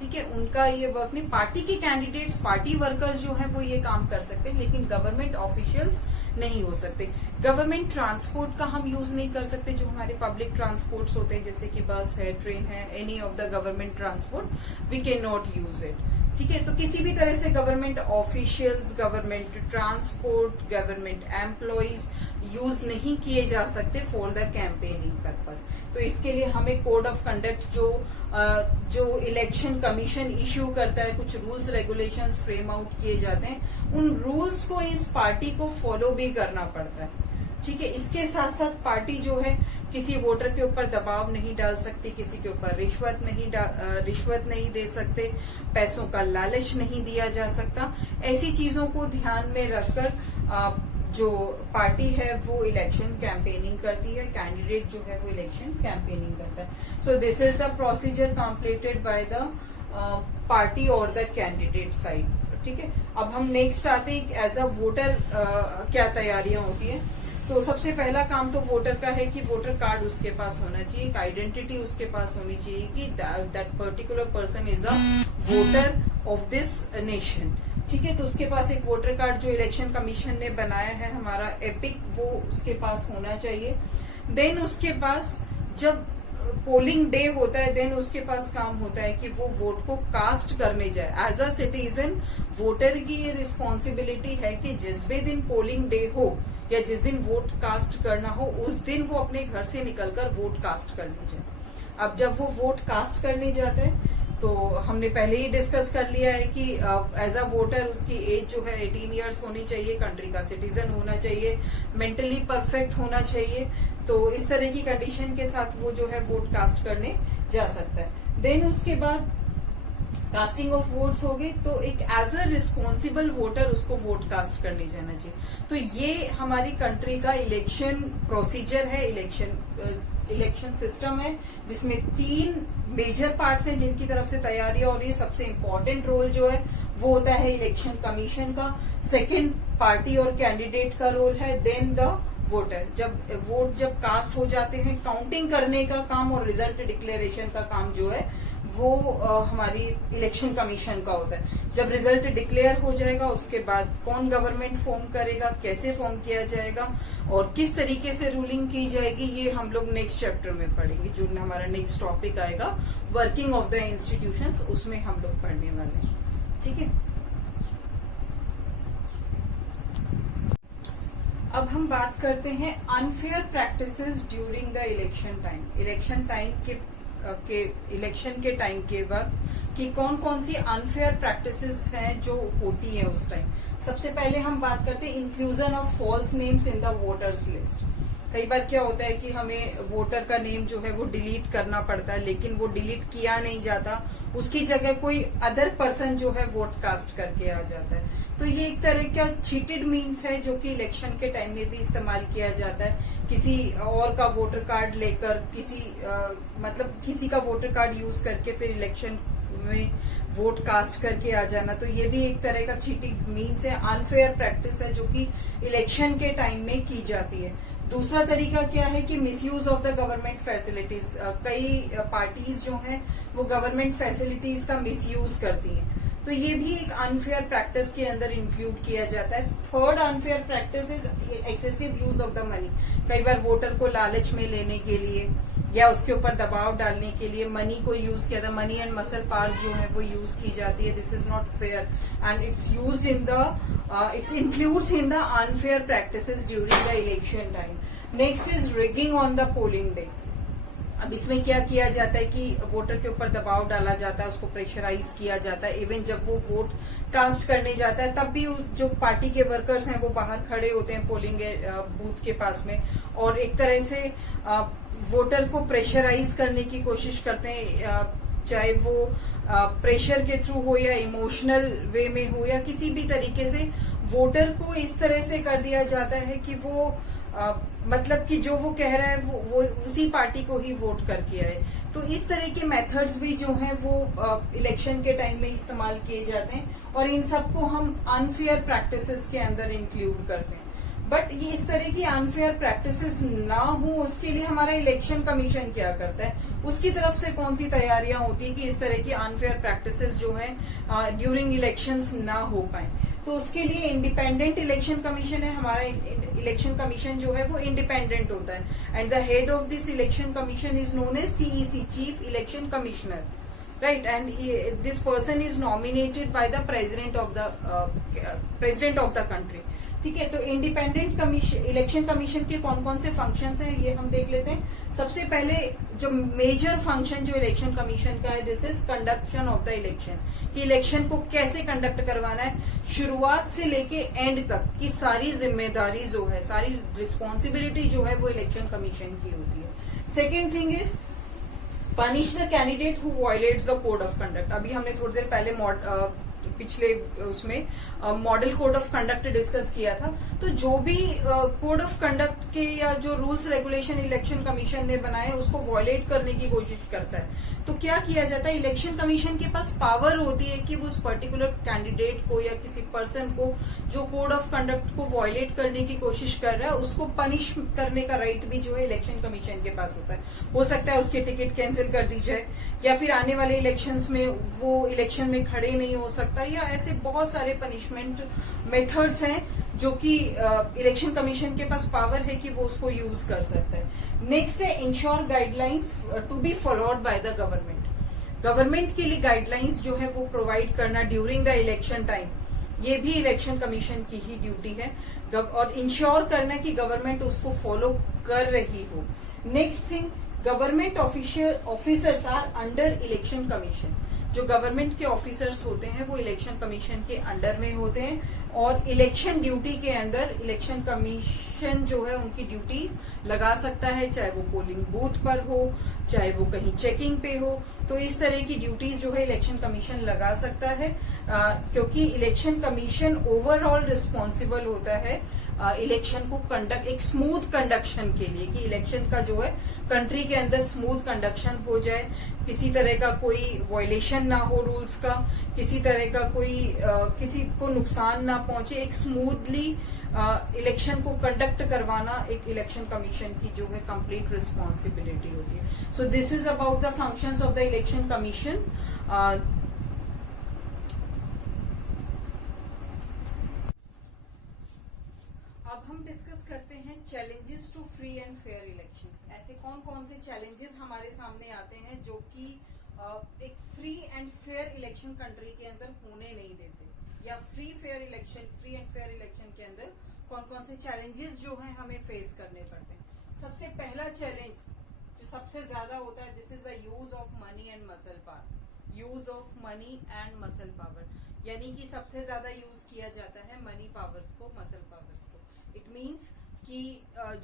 ठीक है, उनका ये वर्क नहीं, पार्टी के कैंडिडेट्स, पार्टी वर्कर्स जो है वो ये काम कर सकते हैं, लेकिन गवर्नमेंट ऑफिशियल्स नहीं हो सकते। गवर्नमेंट ट्रांसपोर्ट का हम यूज नहीं कर सकते, जो हमारे पब्लिक ट्रांसपोर्ट्स होते हैं जैसे कि बस है, ट्रेन है, any of the government transport we can not use it. ठीक है, तो किसी भी तरह से government officials, government transport, government employees use नहीं किए जा सकते फॉर द कैंपेनिंग पर्पस। तो इसके लिए हमें कोड ऑफ कंडक्ट जो इलेक्शन कमीशन इश्यू करता है, कुछ रूल्स रेगुलेशंस फ्रेम आउट किए जाते हैं, उन रूल्स को इस पार्टी को फॉलो भी करना पड़ता है। ठीक है, इसके साथ साथ पार्टी जो है किसी वोटर के ऊपर दबाव नहीं डाल सकती, किसी के ऊपर रिश्वत नहीं दे सकते, पैसों का लालच नहीं दिया जा सकता। ऐसी चीजों को ध्यान में रखकर जो पार्टी है वो इलेक्शन कैंपेनिंग करती है, कैंडिडेट जो है वो इलेक्शन कैंपेनिंग करता है। So this is the procedure completed by the party और द कैंडिडेट साइड। ठीक है, अब हम नेक्स्ट आते हैं एज अ वोटर क्या तैयारियां होती है। तो सबसे पहला काम तो वोटर का है कि वोटर कार्ड उसके पास होना चाहिए, एक आइडेंटिटी उसके पास होनी चाहिए कि that particular person is a voter of this nation. ठीक है, तो उसके पास एक वोटर कार्ड जो इलेक्शन कमीशन ने बनाया है हमारा एपिक, वो उसके पास होना चाहिए। देन उसके पास जब पोलिंग डे होता है, देन उसके पास काम होता है कि वो वोट को कास्ट करने जाए। एज अ सिटीजन वोटर की ये रिस्पॉन्सिबिलिटी है कि जिस भी दिन पोलिंग डे हो या जिस दिन वोट कास्ट करना हो, उस दिन वो अपने घर से निकलकर वोट कास्ट करने जाए। अब जब वो वोट कास्ट करने जाता है तो हमने पहले ही डिस्कस कर लिया है कि एज अ वोटर उसकी एज जो है 18 इयर्स होनी चाहिए, कंट्री का सिटीजन होना चाहिए, मेंटली परफेक्ट होना चाहिए। तो इस तरह की कंडीशन के साथ वो जो है वोट कास्ट करने जा सकता है। देन उसके बाद कास्टिंग ऑफ वोट्स होगी तो एक एज अ रिस्पॉन्सिबल वोटर उसको वोट कास्ट करने जाना चाहिए। तो ये हमारी कंट्री का इलेक्शन प्रोसीजर है, इलेक्शन सिस्टम है, जिसमें 3 मेजर पार्ट्स हैं जिनकी तरफ से तैयारी हो रही है। सबसे इम्पोर्टेंट रोल जो है वो होता है इलेक्शन कमीशन का, सेकंड पार्टी और कैंडिडेट का रोल है, देन द वोटर। जब कास्ट हो जाते हैं, काउंटिंग करने का काम और रिजल्ट डिक्लेरेशन का काम जो है वो हमारी इलेक्शन कमीशन का होता है। जब रिजल्ट डिक्लेयर हो जाएगा उसके बाद कौन गवर्नमेंट फॉर्म करेगा, कैसे फॉर्म किया जाएगा और किस तरीके से रूलिंग की जाएगी, ये हम लोग नेक्स्ट चैप्टर में पढ़ेंगे। जो हमारा नेक्स्ट टॉपिक आएगा वर्किंग ऑफ द इंस्टीट्यूशंस, उसमें हम लोग पढ़ने वाले हैं। ठीक है, अब हम बात करते हैं unfair practices during the election time. Election time election के टाइम के वक्त कि कौन कौन सी अनफेयर प्रैक्टिसेस हैं जो होती हैं उस टाइम। सबसे पहले हम बात करते हैं inclusion of false names in the voters list. कई बार क्या होता है कि हमें वोटर का नेम जो है वो डिलीट करना पड़ता है, लेकिन वो डिलीट किया नहीं जाता, उसकी जगह कोई अदर पर्सन जो है वोट कास्ट करके आ जाता है। तो ये एक तरह का चीटेड मीन्स है जो कि इलेक्शन के टाइम में भी इस्तेमाल किया जाता है। किसी और का वोटर कार्ड लेकर किसी का वोटर कार्ड यूज करके फिर इलेक्शन में वोट कास्ट करके आ जाना, तो ये भी एक तरह का चीटिंग मीन्स है, अनफेयर प्रैक्टिस है जो कि इलेक्शन के टाइम में की जाती है। दूसरा तरीका क्या है कि misuse of the government facilities. कई पार्टीज जो हैं वो गवर्नमेंट फैसिलिटीज का मिसयूज करती हैं, तो ये भी एक अनफेयर प्रैक्टिस के अंदर इंक्लूड किया जाता है। Third unfair practice is excessive use of the money. कई बार वोटर को लालच में लेने के लिए या उसके ऊपर दबाव डालने के लिए मनी को यूज किया था। मनी एंड मसल पावर्स जो है वो यूज की जाती है। This is not fair and it's used in the it's includes in the unfair practices during the election time. Next is rigging on the polling day. अब इसमें क्या किया जाता है कि वोटर के ऊपर दबाव डाला जाता है, उसको प्रेशराइज किया जाता है। इवन जब वो वोट कास्ट करने जाता है तब भी जो पार्टी के वर्कर्स हैं वो बाहर खड़े होते हैं पोलिंग बूथ के पास में और एक तरह से वोटर को प्रेशराइज करने की कोशिश करते हैं, चाहे वो प्रेशर के थ्रू हो या इमोशनल वे में हो या किसी भी तरीके से वोटर को इस तरह से कर दिया जाता है कि वो मतलब कि जो वो कह रहा है वो उसी पार्टी को ही वोट करके आए। तो इस तरह के मेथड्स भी जो हैं वो इलेक्शन के टाइम में इस्तेमाल किए जाते हैं और इन सबको हम अनफेयर प्रैक्टिसेस के अंदर इंक्लूड करते हैं। बट ये इस तरह की अनफेयर प्रैक्टिसेस ना हो उसके लिए हमारा इलेक्शन कमीशन क्या करता है, उसकी तरफ से कौन सी तैयारियां होती है कि इस तरह की अनफेयर प्रैक्टिसेस जो है ड्यूरिंग इलेक्शंस ना हो पाए। तो उसके लिए इंडिपेंडेंट इलेक्शन कमीशन है। हमारा इलेक्शन कमीशन जो है वो इंडिपेंडेंट होता है and the head of this election commission is known as CEC, chief election commissioner, right. And this person is nominated by the president of the country. ठीक है, तो इंडिपेंडेंट इलेक्शन कमीशन के कौन कौन से फंक्शंस हैं ये हम देख लेते हैं। सबसे पहले जो मेजर फंक्शन जो इलेक्शन कमीशन का है, this is conduction of the election, कि इलेक्शन को कैसे कंडक्ट करवाना है, शुरुआत से लेके एंड तक की सारी जिम्मेदारी जो है, सारी रिस्पॉन्सिबिलिटी जो है वो इलेक्शन कमीशन की होती है। Second thing is punish the candidate who violets the code of conduct. अभी हमने थोड़ी देर पहले पिछले उसमें model code of conduct discuss किया था। तो जो भी कोड ऑफ कंडक्ट के या जो रूल्स रेगुलेशन इलेक्शन कमीशन ने बनाए उसको वॉयलेट करने की कोशिश करता है, तो क्या किया जाता है, इलेक्शन कमीशन के पास पावर होती है कि उस पर्टिकुलर कैंडिडेट को या किसी पर्सन को जो कोड ऑफ कंडक्ट को वॉयलेट करने की कोशिश कर रहा है उसको पनिश करने का राइट भी जो है इलेक्शन कमीशन के पास होता है। हो सकता है उसकी टिकट कैंसिल कर दी जाए या फिर आने वाले इलेक्शंस में वो इलेक्शन में खड़े नहीं हो सकता, या ऐसे बहुत सारे पनिशमेंट मेथड्स हैं जो कि इलेक्शन कमीशन के पास पावर है कि वो उसको यूज कर सकता है। नेक्स्ट है ensure guidelines to be followed by the government. Government के लिए गाइडलाइंस जो है वो प्रोवाइड करना ड्यूरिंग द इलेक्शन टाइम, ये भी इलेक्शन कमीशन की ही ड्यूटी है और इंश्योर करना कि गवर्नमेंट उसको फॉलो कर रही हो। Next thing, government officers are under election commission. जो गवर्नमेंट के ऑफिसर्स होते हैं वो इलेक्शन कमीशन के अंडर में होते हैं और इलेक्शन ड्यूटी के अंदर इलेक्शन कमीशन जो है उनकी ड्यूटी लगा सकता है, चाहे वो पोलिंग बूथ पर हो, चाहे वो कहीं चेकिंग पे हो। तो इस तरह की ड्यूटीज जो है इलेक्शन कमीशन लगा सकता है, क्योंकि इलेक्शन कमीशन ओवरऑल रिस्पॉन्सिबल होता है इलेक्शन को कंडक्ट, एक स्मूथ कंडक्शन के लिए, कि इलेक्शन का जो है कंट्री के अंदर स्मूथ कंडक्शन हो जाए, किसी तरह का कोई वायलेशन ना हो रूल्स का, किसी तरह का कोई किसी को नुकसान ना पहुंचे, एक स्मूथली इलेक्शन को कंडक्ट करवाना एक इलेक्शन कमीशन की जो है कंप्लीट रिस्पॉन्सिबिलिटी होती है। So this is about the functions of the election commission. अब हम डिस्कस करते हैं challenges to free and fair elections. ऐसे कौन कौन से चैलेंजेस हमारे सामने आते हैं जो कि एक free and fair election country के अंदर होने नहीं देते, या फ्री एंड फेयर इलेक्शन के अंदर कौन कौन से चैलेंजेस जो हैं हमें फेस करने पड़ते हैं। सबसे पहला चैलेंज जो सबसे ज्यादा होता है, this is the use of money and muscle power. Use of money and muscle power, यानी कि सबसे ज्यादा यूज किया जाता है मनी पावर्स को, मसल पावर्स को। इट मीन्स कि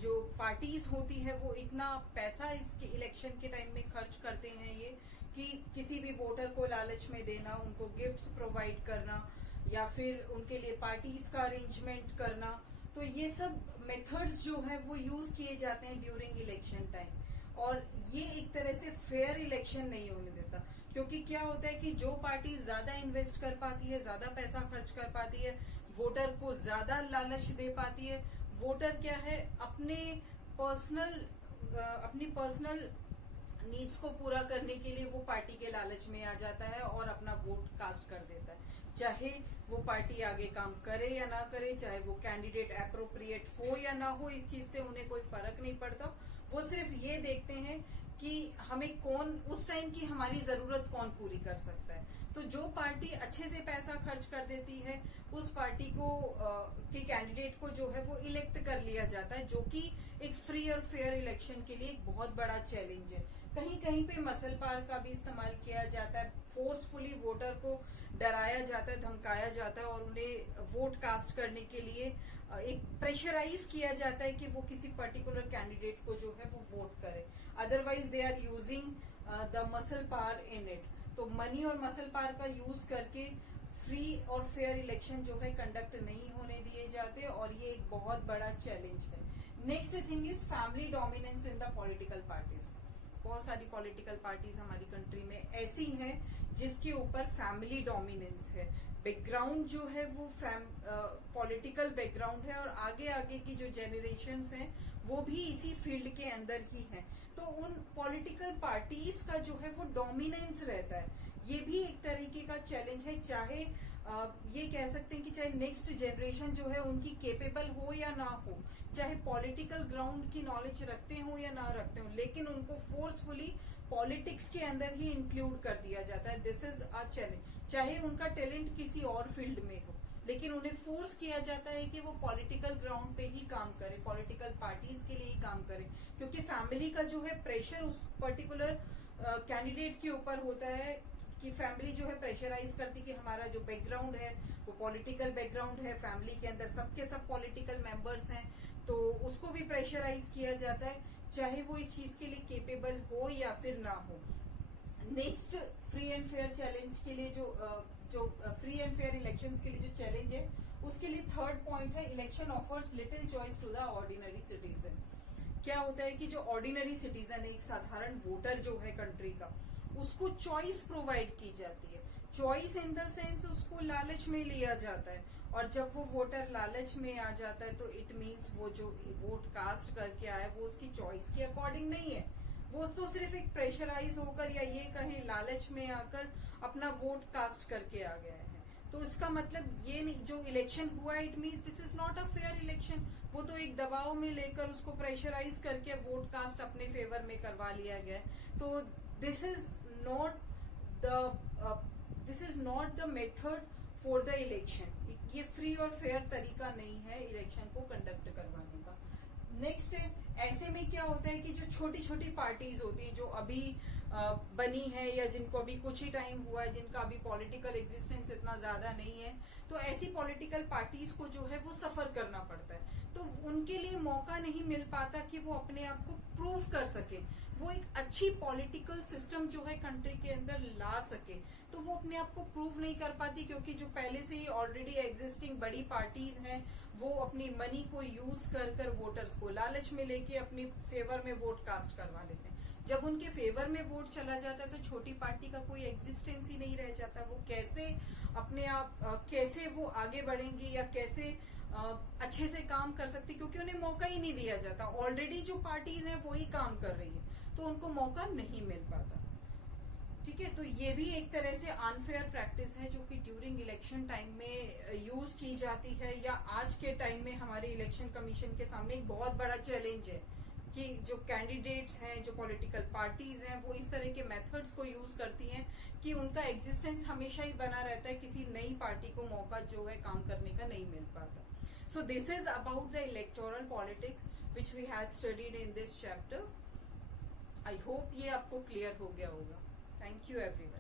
जो पार्टीज होती है वो इतना पैसा इसके इलेक्शन के टाइम में खर्च करते हैं ये, कि किसी भी वोटर को लालच में देना, उनको गिफ्ट्स प्रोवाइड करना, या फिर उनके लिए पार्टीज का अरेंजमेंट करना। तो ये सब मेथड्स जो है वो यूज किए जाते हैं ड्यूरिंग इलेक्शन टाइम, और ये एक तरह से फेयर इलेक्शन नहीं होने देता। क्योंकि क्या होता है कि जो पार्टी ज्यादा इन्वेस्ट कर पाती है, ज्यादा पैसा खर्च कर पाती है, वोटर को ज्यादा लालच दे पाती है, वोटर क्या है अपनी पर्सनल नीड्स को पूरा करने के लिए वो पार्टी के लालच में आ जाता है और अपना वोट कास्ट कर देता है। चाहे वो पार्टी आगे काम करे या ना करे, चाहे वो कैंडिडेट एप्रोप्रिएट हो या ना हो, इस चीज से उन्हें कोई फर्क नहीं पड़ता। वो सिर्फ ये देखते हैं कि हमें कौन उस टाइम की हमारी जरूरत कौन पूरी कर सकता है। तो जो पार्टी अच्छे से पैसा खर्च कर देती है उस पार्टी को के कैंडिडेट को जो है वो इलेक्ट कर लिया जाता है, जो कि एक फ्री और फेयर इलेक्शन के लिए एक बहुत बड़ा चैलेंज है। कहीं कहीं पे मसल पावर का भी इस्तेमाल किया जाता है, फोर्सफुली वोटर को डराया जाता है, धमकाया जाता है और उन्हें वोट कास्ट करने के लिए एक प्रेशराइज किया जाता है कि वो किसी पर्टिकुलर कैंडिडेट को जो है वो वोट करे। Otherwise they are using the muscle power in it. तो मनी और मसल पावर का यूज करके फ्री और फेयर इलेक्शन जो है कंडक्ट नहीं होने दिए जाते, और ये एक बहुत बड़ा चैलेंज है। Next thing is family dominance in the political parties. बहुत सारी पॉलिटिकल पार्टीज हमारी कंट्री में ऐसी हैं जिसके ऊपर फैमिली डोमिनेंस है। बैकग्राउंड जो है वो पॉलिटिकल बैकग्राउंड है, और आगे आगे की जो जनरेशन्स हैं वो भी इसी फील्ड के अंदर ही हैं। तो उन पॉलिटिकल पार्टीज का जो है वो डोमिनेंस रहता है। ये भी एक तरीके का चैलेंज है। चाहे ये कह सकते हैं कि चाहे नेक्स्ट जनरेशन जो है उनकी केपेबल हो या ना हो, चाहे पॉलिटिकल ग्राउंड की नॉलेज रखते हो या ना रखते हो, लेकिन उनको फोर्सफुली पॉलिटिक्स के अंदर ही इंक्लूड कर दिया जाता है। This is a challenge. चाहे उनका टैलेंट किसी और फील्ड में हो, लेकिन उन्हें फोर्स किया जाता है कि वो पॉलिटिकल ग्राउंड पे ही काम करे, पॉलिटिकल पार्टीज के लिए ही काम करे, क्योंकि फैमिली का जो है प्रेशर उस पर्टिकुलर कैंडिडेट के ऊपर होता है, कि फैमिली जो है प्रेशराइज करती कि हमारा जो बैकग्राउंड है वो पॉलिटिकल बैकग्राउंड है, फैमिली के अंदर सबके सब पॉलिटिकल मेंबर्स हैं, तो उसको भी प्रेशराइज किया जाता है, चाहे वो इस चीज के लिए केपेबल हो या फिर ना हो। Next free and fair challenge के लिए जो फ्री एंड फेयर इलेक्शंस के लिए जो चैलेंज है, उसके लिए थर्ड पॉइंट है election offers little choice to the ordinary citizen. क्या होता है कि जो ऑर्डिनरी सिटीजन है, एक साधारण वोटर जो है कंट्री का, उसको चॉइस प्रोवाइड की जाती है। चॉइस इन द सेंस उसको लालच में लिया जाता है, और जब वो वोटर लालच में आ जाता है तो इट मीन्स वो जो वोट कास्ट करके आया वो उसकी चॉइस के अकॉर्डिंग नहीं है, वो तो सिर्फ एक प्रेशराइज होकर या ये कहें लालच में आकर अपना वोट कास्ट करके आ गया है। तो इसका मतलब ये नहीं, जो इलेक्शन हुआ it means this is not a fair election. वो तो एक दबाव में लेकर उसको प्रेशराइज करके वोट कास्ट अपने फेवर में करवा लिया गया है। तो this is not the method for the election. ये फ्री और फेयर तरीका नहीं है इलेक्शन को कंडक्ट करवाने का। नेक्स्ट ऐसे में क्या होता है कि जो छोटी छोटी पार्टीज होती है जो अभी बनी है या जिनको अभी कुछ ही टाइम हुआ है, जिनका अभी पॉलिटिकल एग्जिस्टेंस इतना ज्यादा नहीं है, तो ऐसी पॉलिटिकल पार्टीज को जो है वो सफर करना पड़ता है। तो उनके लिए मौका नहीं मिल पाता कि वो अपने आप को प्रूव कर सके, वो एक अच्छी पॉलिटिकल सिस्टम जो है कंट्री के अंदर ला सके। तो वो अपने आप को प्रूव नहीं कर पाती क्योंकि जो पहले से ही ऑलरेडी एग्जिस्टिंग बड़ी पार्टीज हैं वो अपनी मनी को यूज कर कर वोटर्स को लालच में लेके अपने फेवर में वोट कास्ट करवा लेते हैं। जब उनके फेवर में वोट चला जाता है तो छोटी पार्टी का कोई एग्जिस्टेंस ही नहीं रह जाता। वो कैसे अपने आप कैसे वो आगे बढ़ेंगी या कैसे अच्छे से काम कर सकती, क्योंकि उन्हें मौका ही नहीं दिया जाता। ऑलरेडी जो पार्टीज हैं वो ही काम कर रही है तो उनको मौका नहीं मिल पाता। ठीक है, तो ये भी एक तरह से अनफेयर प्रैक्टिस है जो कि ड्यूरिंग इलेक्शन टाइम में यूज की जाती है, या आज के टाइम में हमारे इलेक्शन कमीशन के सामने एक बहुत बड़ा चैलेंज है कि जो कैंडिडेट्स हैं, जो पॉलिटिकल पार्टीज हैं, वो इस तरह के मेथड्स को यूज करती हैं कि उनका एग्जिस्टेंस हमेशा ही बना रहता है, किसी नई पार्टी को मौका जो है काम करने का नहीं मिल पाता। So this is about the electoral politics which we had studied in this chapter. I hope ये आपको क्लियर हो गया होगा। Thank you everyone.